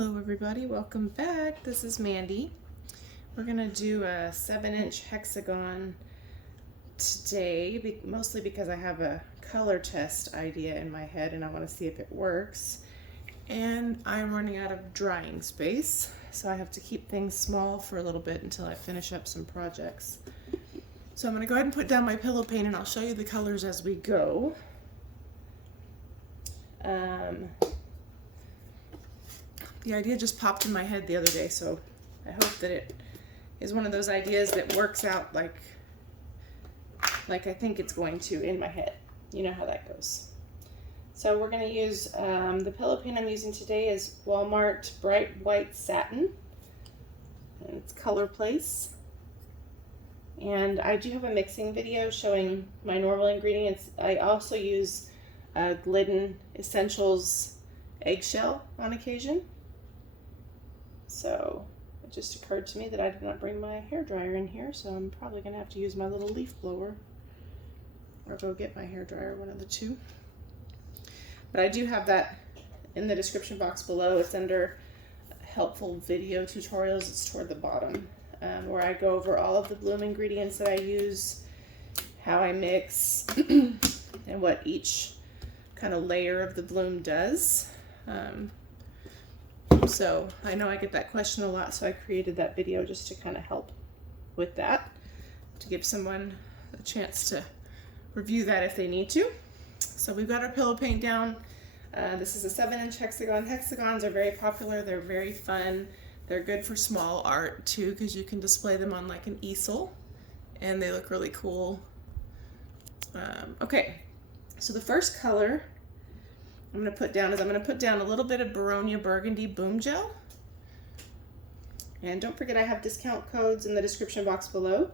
Hello everybody, welcome back. This is Mandy. We're going to do a 7-inch hexagon today, mostly because I have a color test idea in my head and I want to see if it works. And I'm running out of drying space, so I have to keep things small for a little bit until I finish up some projects. So I'm going to go ahead and put down my pillow paint and I'll show you the colors as we go. The idea just popped in my head the other day, so I hope that it is one of those ideas that works out like I think it's going to in my head. You know how that goes. So we're going to use, the pillow paint I'm using today is Walmart Bright White Satin, and it's Color Place. And I do have a mixing video showing my normal ingredients. I also use Glidden Essentials Eggshell on occasion. So it just occurred to me that I did not bring my hairdryer in here, so I'm probably going to have to use my little leaf blower or go get my hairdryer, one of the two. But I do have that in the description box below. It's under helpful video tutorials. It's toward the bottom, where I go over all of the bloom ingredients that I use, how I mix, and what each kind of layer of the bloom does. So I know I get that question a lot, so I created that video just to kind of help with that, to give someone a chance to review that if they need to. So we've got our pillow paint down. This is a 7-inch hexagon. Hexagons are very popular. They're very fun. They're good for small art too, because you can display them on like an easel and they look really cool. Okay, so the first color I'm going to put down a little bit of Baronia Burgundy Boom Gel. And don't forget I have discount codes in the description box below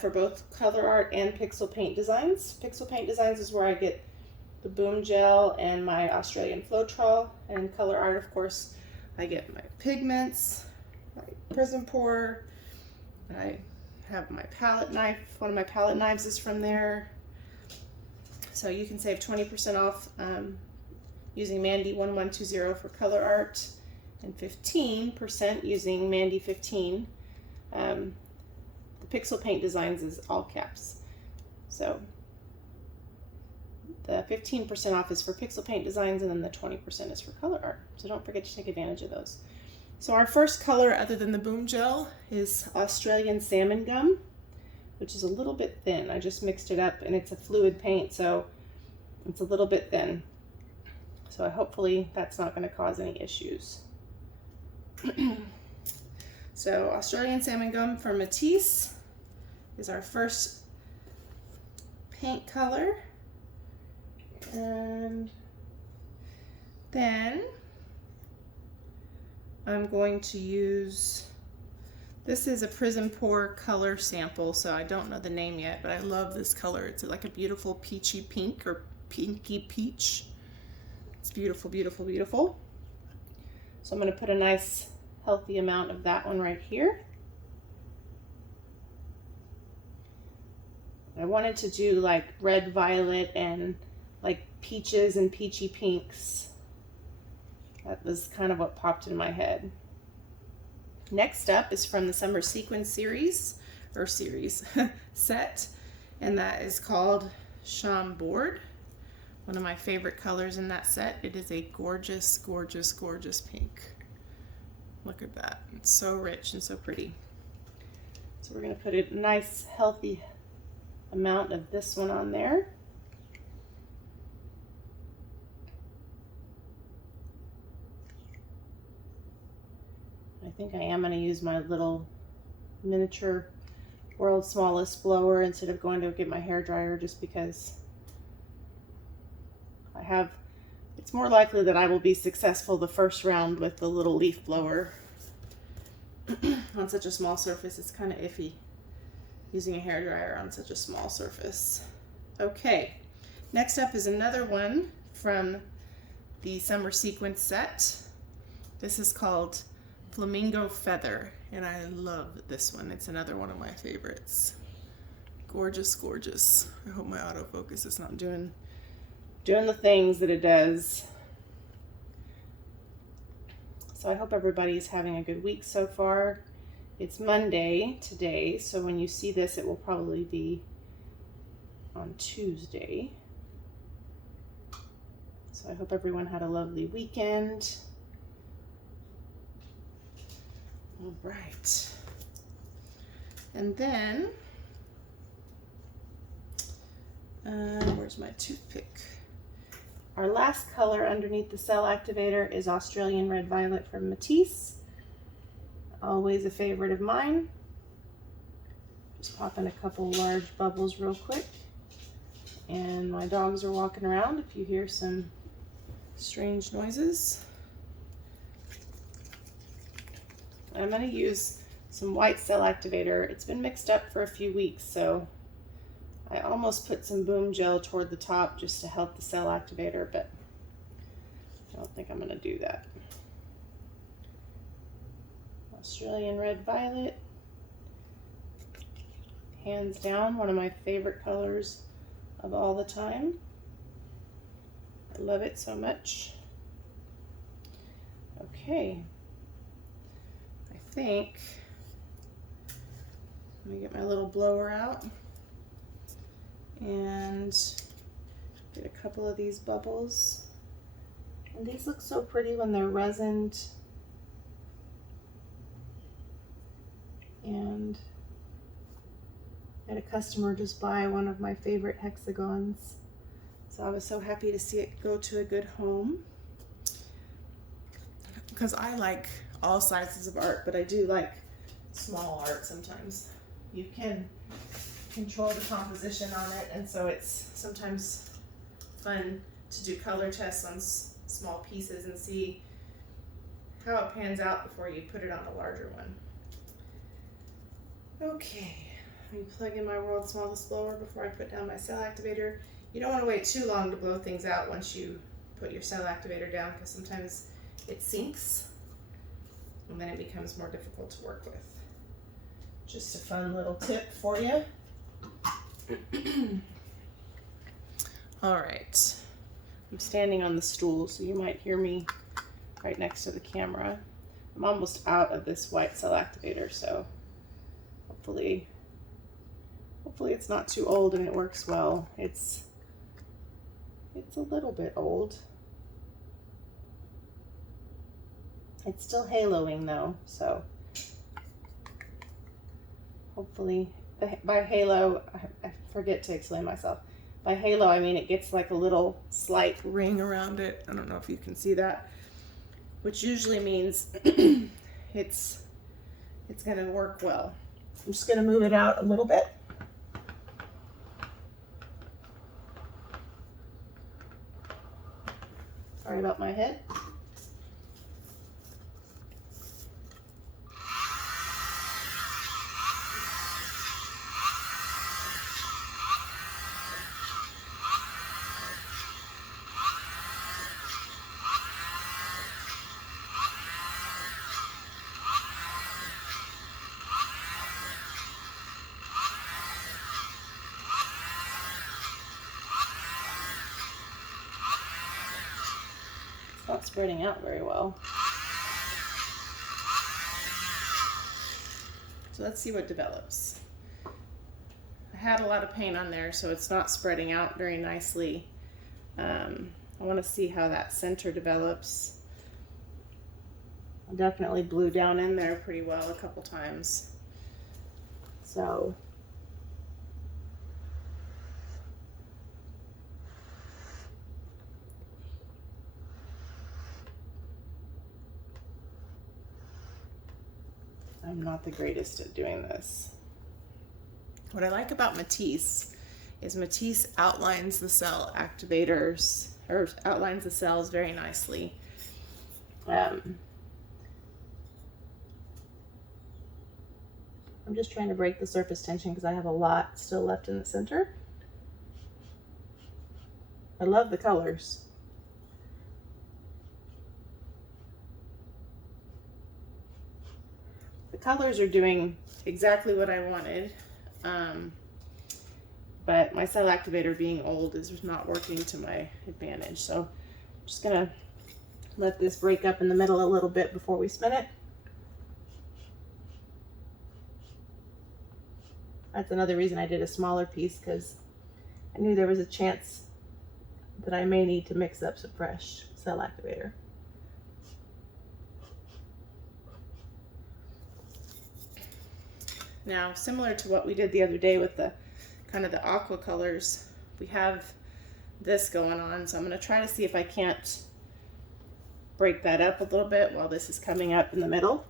for both Colourarte and Pixel Paint Designs. Pixel Paint Designs is where I get the Boom Gel and my Australian Floetrol, and Colourarte, of course, I get my pigments, my Prizm pour. I have my palette knife. One of my palette knives is from there. So you can save 20% off using Mandy1120 for Colourarte and 15% using Mandy15. The Pixel Paint Designs is all caps. So the 15% off is for Pixel Paint Designs, and then the 20% is for Colourarte. So don't forget to take advantage of those. So our first color, other than the Boom Gel, is Australian Salmon Gum, which is a little bit thin. I just mixed it up, and it's a fluid paint, so it's a little bit thin. So hopefully that's not going to cause any issues. So Australian Salmon Gum from Matisse is our first paint color. And then I'm going to use, this is a Prizm Pour color sample, so I don't know the name yet, but I love this color. It's like a beautiful peachy pink or pinky peach. It's beautiful, beautiful, beautiful. So I'm going to put a nice healthy amount of that one right here. I wanted to do like red violet and like peaches and peachy pinks. That was kind of what popped in my head. Next up is from the Summer Sequins set, and that is called Chambord. One of my favorite colors in that set. It is a gorgeous, gorgeous, gorgeous pink. Look at that. It's so rich and so pretty. So we're going to put a nice, healthy amount of this one on there. I think I am going to use my little miniature world's smallest blower instead of going to get my hairdryer, just because it's more likely that I will be successful the first round with the little leaf blower. On such a small surface, it's kind of iffy using a hairdryer on such a small surface. Okay, next up is another one from the Summer Sequins set. This is called Flamingo Feather, and I love this one. It's another one of my favorites. Gorgeous, gorgeous. I hope my autofocus is not doing the things that it does. So I hope everybody's having a good week so far. It's Monday today, so when you see this, it will probably be on Tuesday. So I hope everyone had a lovely weekend. All right. And then, where's my toothpick? Our last color underneath the cell activator is Australian Red Violet from Matisse. Always a favorite of mine. Just pop in a couple large bubbles real quick. And my dogs are walking around if you hear some strange noises. I'm going to use some white cell activator. It's been mixed up for a few weeks, so I almost put some boom gel toward the top just to help the cell activator, but I don't think I'm going to do that. Australian Red Violet, hands down one of my favorite colors of all the time. I love it so much. Okay, I think, let me get my little blower out and get a couple of these bubbles. And these look so pretty when they're resined. And I had a customer just buy one of my favorite hexagons. So I was so happy to see it go to a good home. Because I like all sizes of art, but I do like small art sometimes. You can control the composition on it, and so it's sometimes fun to do color tests on small pieces and see how it pans out before you put it on a larger one. Okay, let me plug in my World's Smallest Blower before I put down my cell activator. You don't want to wait too long to blow things out once you put your cell activator down, because sometimes it sinks and then it becomes more difficult to work with. Just a fun little tip for you. All right, I'm standing on the stool, so you might hear me right next to the camera. I'm almost out of this white cell activator, so hopefully it's not too old and it works well. It's a little bit old. It's still haloing though, so hopefully, by halo, I forget to explain myself. By halo, I mean it gets like a little slight ring around it. I don't know if you can see that, which usually means it's gonna work well. I'm just gonna move it out a little bit. Sorry about my head. Not spreading out very well. So let's see what develops. I had a lot of paint on there, so it's not spreading out very nicely. I want to see how that center develops. I definitely blew down in there pretty well a couple times. So I'm not the greatest at doing this. What I like about Matisse is Matisse outlines the cell activators, or outlines the cells very nicely. I'm just trying to break the surface tension because I have a lot still left in the center. I love the colors. The colors are doing exactly what I wanted, but my cell activator being old is not working to my advantage. So I'm just gonna let this break up in the middle a little bit before we spin it. That's another reason I did a smaller piece, because I knew there was a chance that I may need to mix up some fresh cell activator. Now, similar to what we did the other day with the kind of the aqua colors, we have this going on, so I'm going to try to see if I can't break that up a little bit while this is coming up in the middle.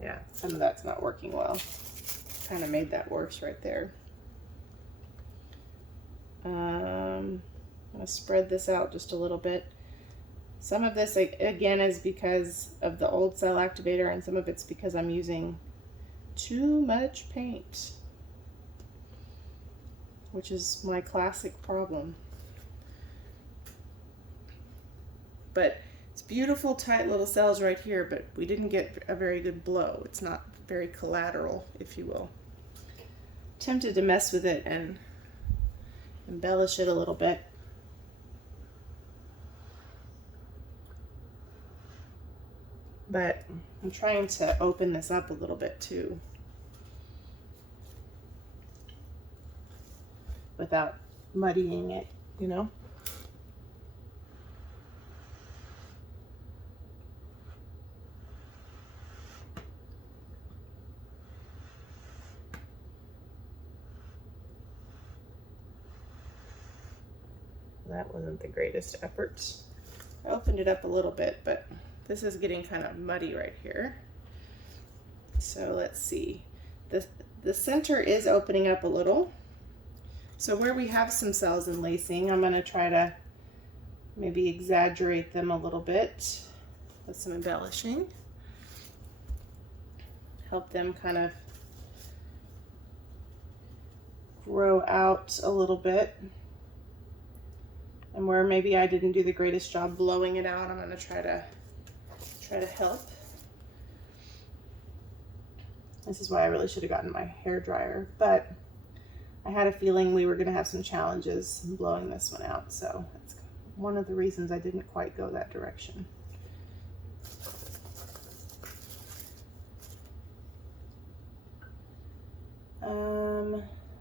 Yeah, some of that's not working well. Kind of made that worse right there. I'm going to spread this out just a little bit. Some of this, again, is because of the old cell activator, and some of it's because I'm using too much paint, which is my classic problem. But it's beautiful, tight little cells right here, but we didn't get a very good blow. It's not very collateral, if you will. Tempted to mess with it and embellish it a little bit. But I'm trying to open this up a little bit too, without muddying it, you know? That wasn't the greatest effort. I opened it up a little bit, but this is getting kind of muddy right here. So let's see. The center is opening up a little. So where we have some cells and lacing, I'm going to try to maybe exaggerate them a little bit with some embellishing. Help them kind of grow out a little bit. And where maybe I didn't do the greatest job blowing it out, I'm going to try to help. This is why I really should have gotten my hair dryer, but I had a feeling we were going to have some challenges blowing this one out, so that's one of the reasons I didn't quite go that direction.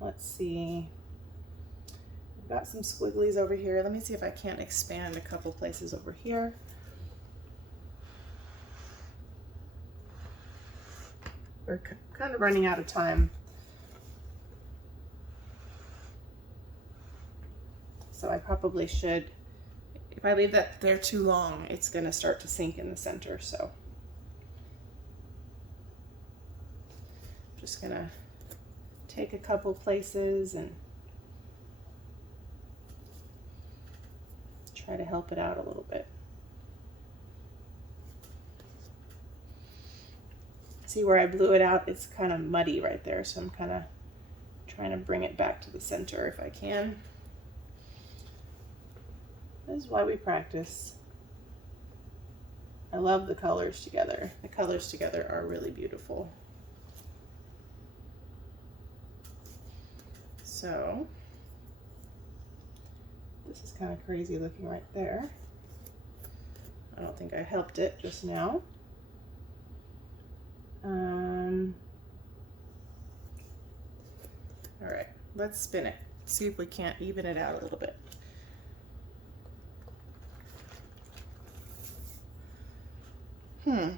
Let's see. Got some squigglies over here. Let me see if I can't expand a couple places over here. We're kind of running out of time. So I probably should, if I leave that there too long, it's going to start to sink in the center. So I'm just going to take a couple places and try to help it out a little bit. See where I blew it out? It's kind of muddy right there, so I'm kind of trying to bring it back to the center if I can. This is why we practice. I love the colors together. The colors together are really beautiful. So this is kind of crazy looking right there. I don't think I helped it just now. All right, let's spin it. See if we can't even it out a little bit. I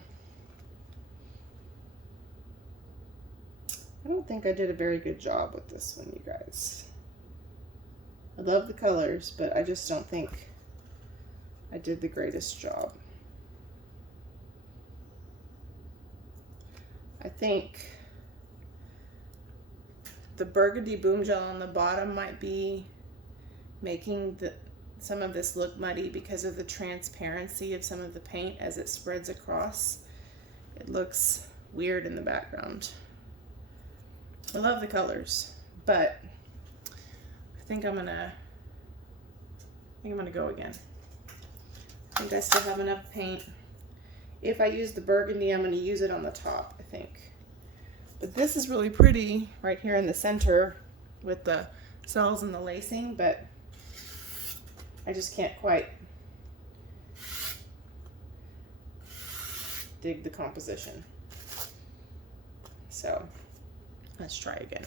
don't think I did a very good job with this one, you guys. I love the colors, but I just don't think I did the greatest job. I think the burgundy boom gel on the bottom might be making some of this look muddy because of the transparency of some of the paint as it spreads across. It looks weird in the background. I love the colors, but I think I'm gonna go again. I think I still have enough paint. If I use the burgundy, I'm going to use it on the top, I think. But this is really pretty right here in the center with the cells and the lacing, but I just can't quite dig the composition. So let's try again.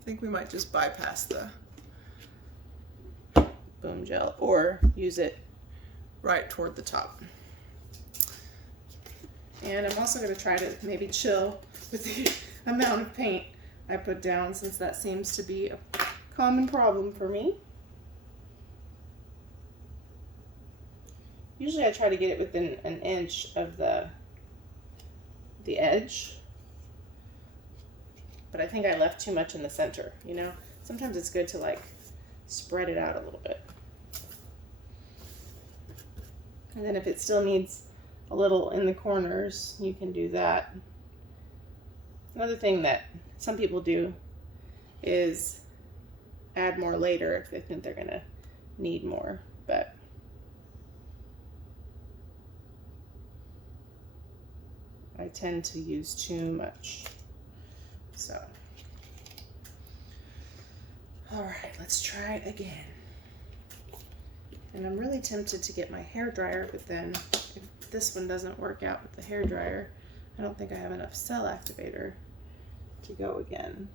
I think we might just bypass the boom gel or use it right toward the top. And I'm also going to try to maybe chill with the amount of paint I put down, since that seems to be a common problem for me. Usually I try to get it within an inch of the edge, but I think I left too much in the center, you know? Sometimes it's good to like spread it out a little bit. And then if it still needs a little in the corners, you can do that. Another thing that some people do is add more later if they think they're gonna need more, but I tend to use too much. So, all right, let's try again. And I'm really tempted to get my hair dryer, but then if this one doesn't work out with the hair dryer, I don't think I have enough cell activator to go again.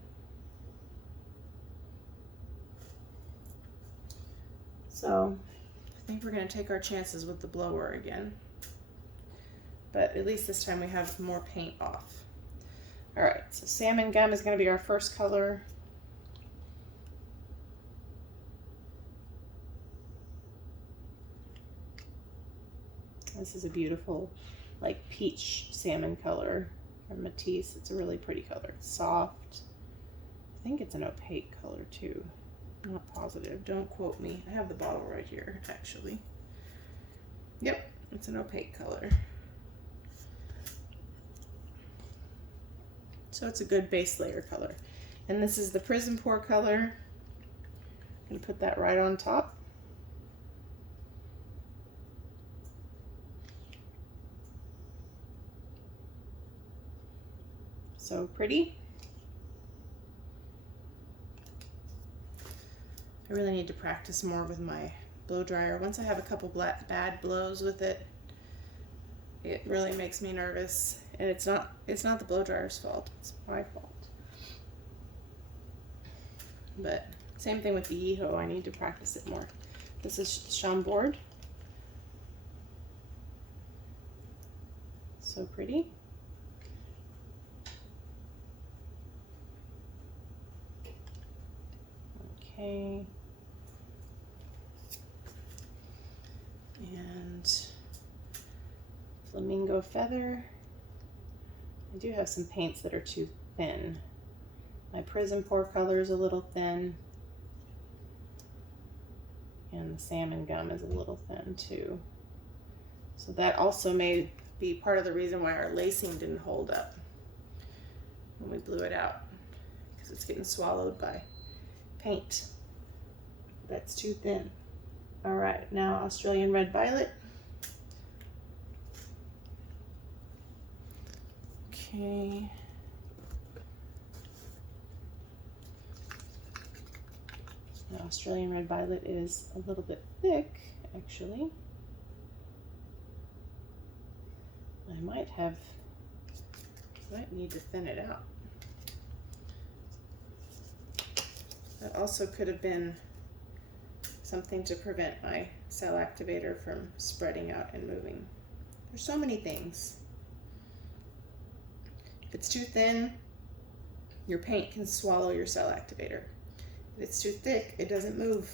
So I think we're going to take our chances with the blower again. But at least this time we have more paint off. All right, so salmon gum is going to be our first color. This is a beautiful, like peach salmon color from Matisse. It's a really pretty color. It's soft. I think it's an opaque color too. I'm not positive. Don't quote me. I have the bottle right here, actually. Yep, it's an opaque color. So it's a good base layer color. And this is the Prizm pour color. I'm going to put that right on top. So pretty. I really need to practice more with my blow dryer. Once I have a couple bad blows with it, it really makes me nervous. And it's not the blow dryer's fault, it's my fault. But same thing with the Yeeho, I need to practice it more. This is Chambord. So pretty. Okay. And Flamingo Feather. I do have some paints that are too thin. My Prizm pour color is a little thin. And the salmon gum is a little thin too. So that also may be part of the reason why our lacing didn't hold up when we blew it out, because it's getting swallowed by paint that's too thin. All right, now Australian Red Violet. Okay. Now Australian Red Violet is a little bit thick, actually. I might need to thin it out. That also could have been something to prevent my cell activator from spreading out and moving. There's so many things. If it's too thin, your paint can swallow your cell activator. If it's too thick, it doesn't move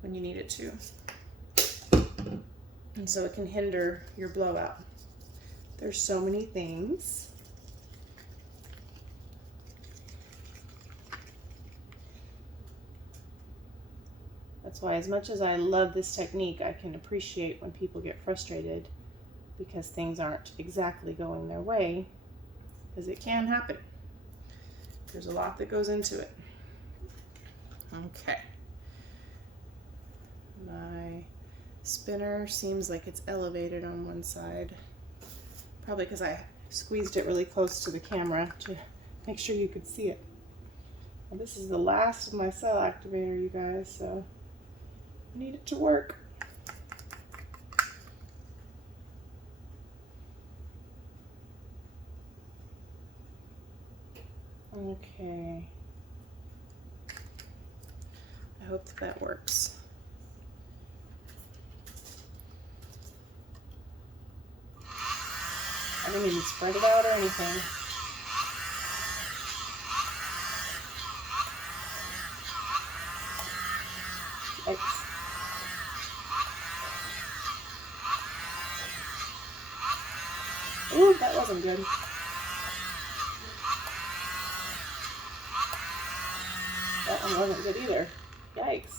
when you need it to. And so it can hinder your blowout. There's so many things. That's why, as much as I love this technique, I can appreciate when people get frustrated because things aren't exactly going their way, because it can happen. There's a lot that goes into it. Okay. My spinner seems like it's elevated on one side. Probably because I squeezed it really close to the camera to make sure you could see it. Well, this is the last of my cell activator, you guys, so I need it to work. Okay. I hope that works. I didn't even spread it out or anything. Yikes. Ooh, that wasn't good. That one wasn't good either. Yikes.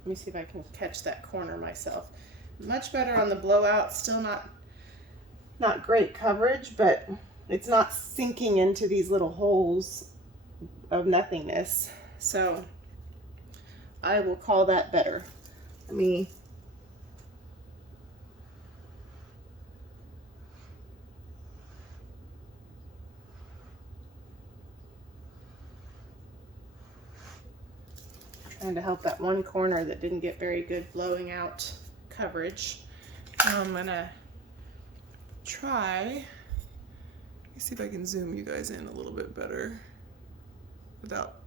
Let me see if I can catch that corner myself. Much better on the blowout. Still not great coverage, but it's not sinking into these little holes of nothingness. So I will call that better. Let me trying to help that one corner that didn't get very good blowing out coverage. Now I'm gonna try, let me see if I can zoom you guys in a little bit better without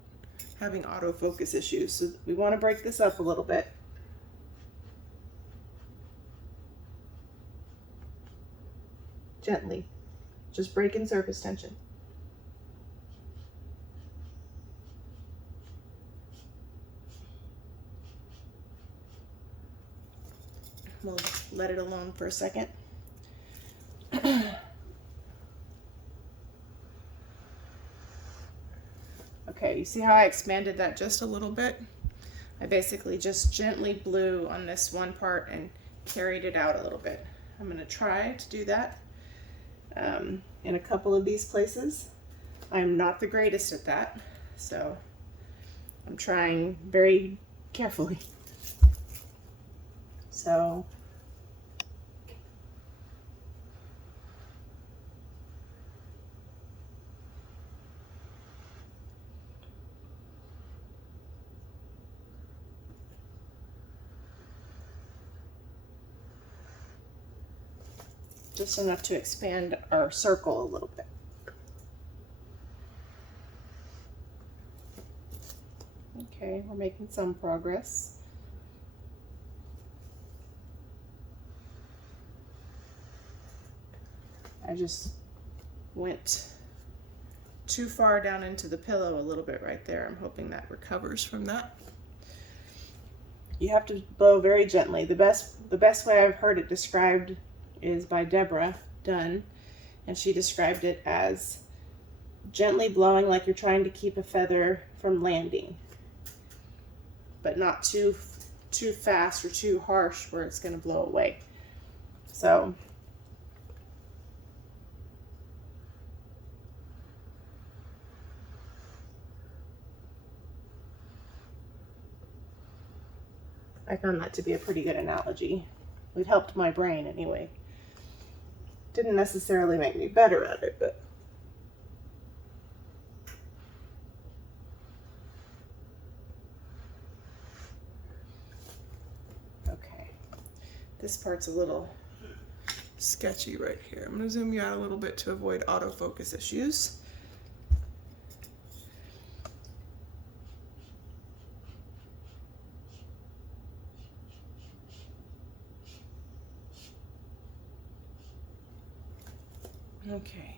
having autofocus issues. So we want to break this up a little bit. Gently, just breaking surface tension. We'll let it alone for a second. Okay, you see how I expanded that just a little bit? I basically just gently blew on this one part and carried it out a little bit. I'm going to try to do that in a couple of these places. I'm not the greatest at that, so I'm trying very carefully. So just enough to expand our circle a little bit. Okay, we're making some progress. I just went too far down into the pillow a little bit right there. I'm hoping that recovers from that. You have to blow very gently. The best way I've heard it described is by Deborah Dunn, and she described it as gently blowing like you're trying to keep a feather from landing, but not too fast or too harsh where it's going to blow away. So I found that to be a pretty good analogy. It helped my brain anyway. Didn't necessarily make me better at it, but okay. This part's a little sketchy right here. I'm going to zoom you out a little bit to avoid autofocus issues. Okay.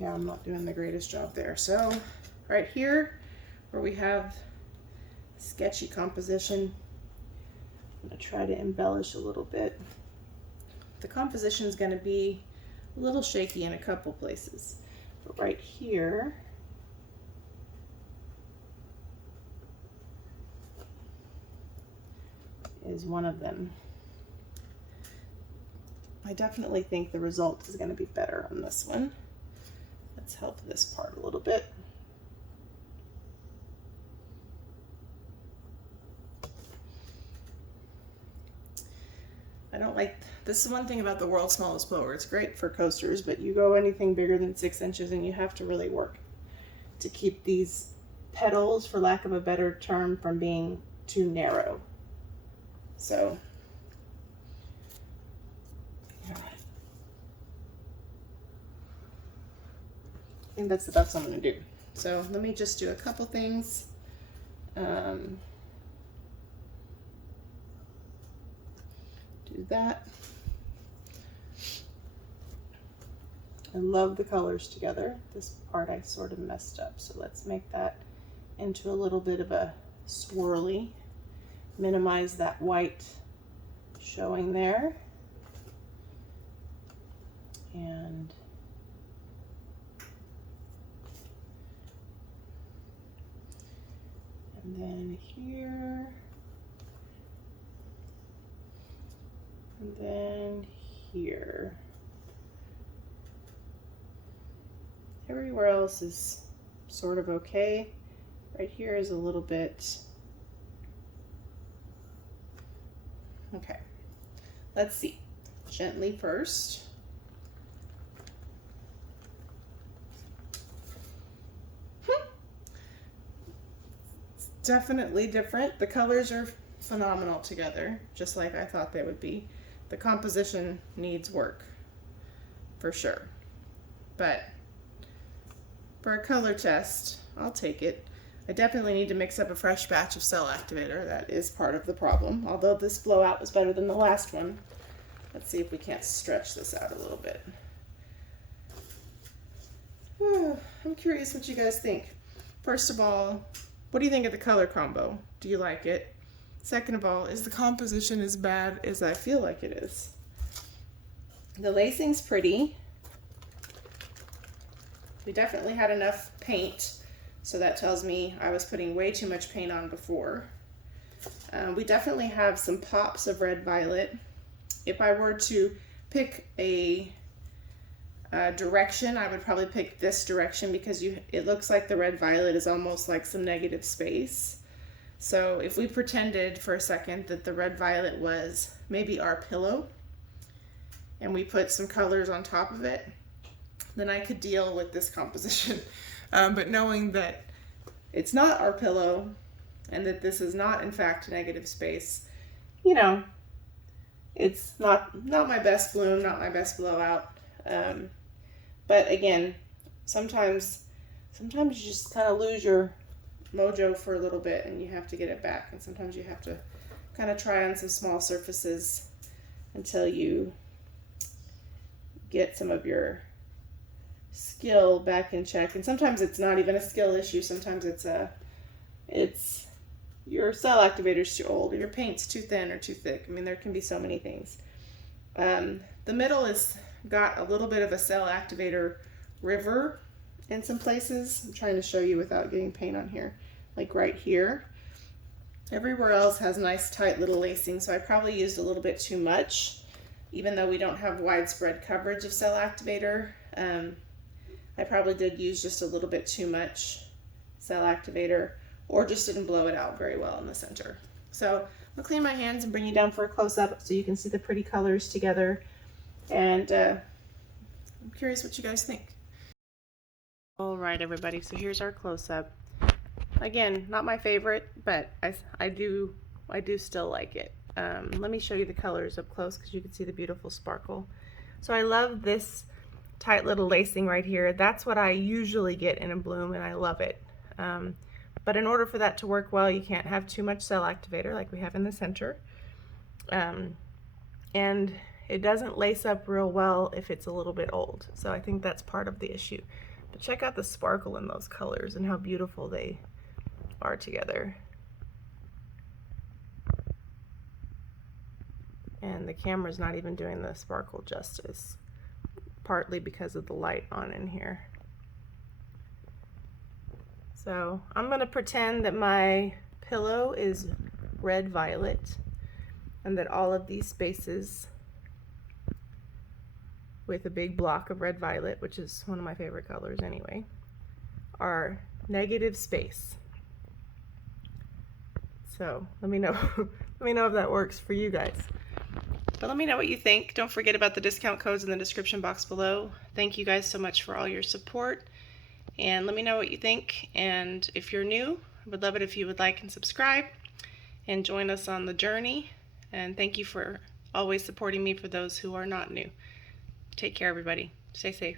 Yeah, I'm not doing the greatest job there. So right here where we have sketchy composition, I'm going to try to embellish a little bit. The composition is going to be a little shaky in a couple places. But right here, is one of them. I definitely think the result is going to be better on this one. Let's help this part a little bit. I don't like, this is one thing about the world's smallest blower. It's great for coasters, but you go anything bigger than 6 inches and you have to really work to keep these petals, for lack of a better term, from being too narrow. So, yeah. I think that's the best I'm going to do. So let me just do a couple things. Do that. I love the colors together. This part I sort of messed up, so let's make that into a little bit of a swirly. Minimize that white showing there. And then here. And then here. Everywhere else is sort of okay. Right here is a little bit. Okay, let's see. Gently first. It's definitely different. The colors are phenomenal together, just like I thought they would be. The composition needs work, for sure. But for a color test, I'll take it. I definitely need to mix up a fresh batch of Cell Activator. That is part of the problem. Although this blowout was better than the last one. Let's see if we can't stretch this out a little bit. I'm curious what you guys think. First of all, what do you think of the color combo? Do you like it? Second of all, is the composition as bad as I feel like it is? The lacing's pretty. We definitely had enough paint, so that tells me I was putting way too much paint on before. We definitely have some pops of red violet. If I were to pick a direction, I would probably pick this direction because it looks like the red violet is almost like some negative space. So if we pretended for a second that the red violet was maybe our pillow and we put some colors on top of it, then I could deal with this composition. But knowing that it's not our pillow and that this is not in fact negative space, you know, it's not my best bloom, not my best blowout. But again, sometimes you just kind of lose your mojo for a little bit and you have to get it back, and sometimes you have to kind of try on some small surfaces until you get some of your skill back in check. And sometimes it's not even a skill issue, sometimes it's your Cell Activator's too old, or your paint's too thin or too thick. I mean, there can be so many things. The middle has got a little bit of a Cell Activator river in some places. I'm trying to show you without getting paint on here, like right here. Everywhere else has nice tight little lacing, so I probably used a little bit too much, even though we don't have widespread coverage of Cell Activator. I probably did use just a little bit too much Cell Activator, or just didn't blow it out very well in the center. So I'll clean my hands and bring you down for a close-up so you can see the pretty colors together. And I'm curious what you guys think. All right, everybody, so here's our close-up. Again, not my favorite, but I do still like it. Let me show you the colors up close because you can see the beautiful sparkle. So I love this tight little lacing right here. That's what I usually get in a bloom, and I love it. But in order for that to work well, you can't have too much Cell Activator like we have in the center. And it doesn't lace up real well if it's a little bit old. So I think that's part of the issue. But check out the sparkle in those colors and how beautiful they are together. And the camera's not even doing the sparkle justice, partly because of the light on in here. So I'm going to pretend that my pillow is red violet and that all of these spaces with a big block of red violet, which is one of my favorite colors anyway, are negative space. So let me know let me know if that works for you guys. But let me know what you think. Don't forget about the discount codes in the description box below. Thank you guys so much for all your support, and let me know what you think. And if you're new, I would love it if you would like and subscribe and join us on the journey. And thank you for always supporting me for those who are not new. Take care, everybody. Stay safe.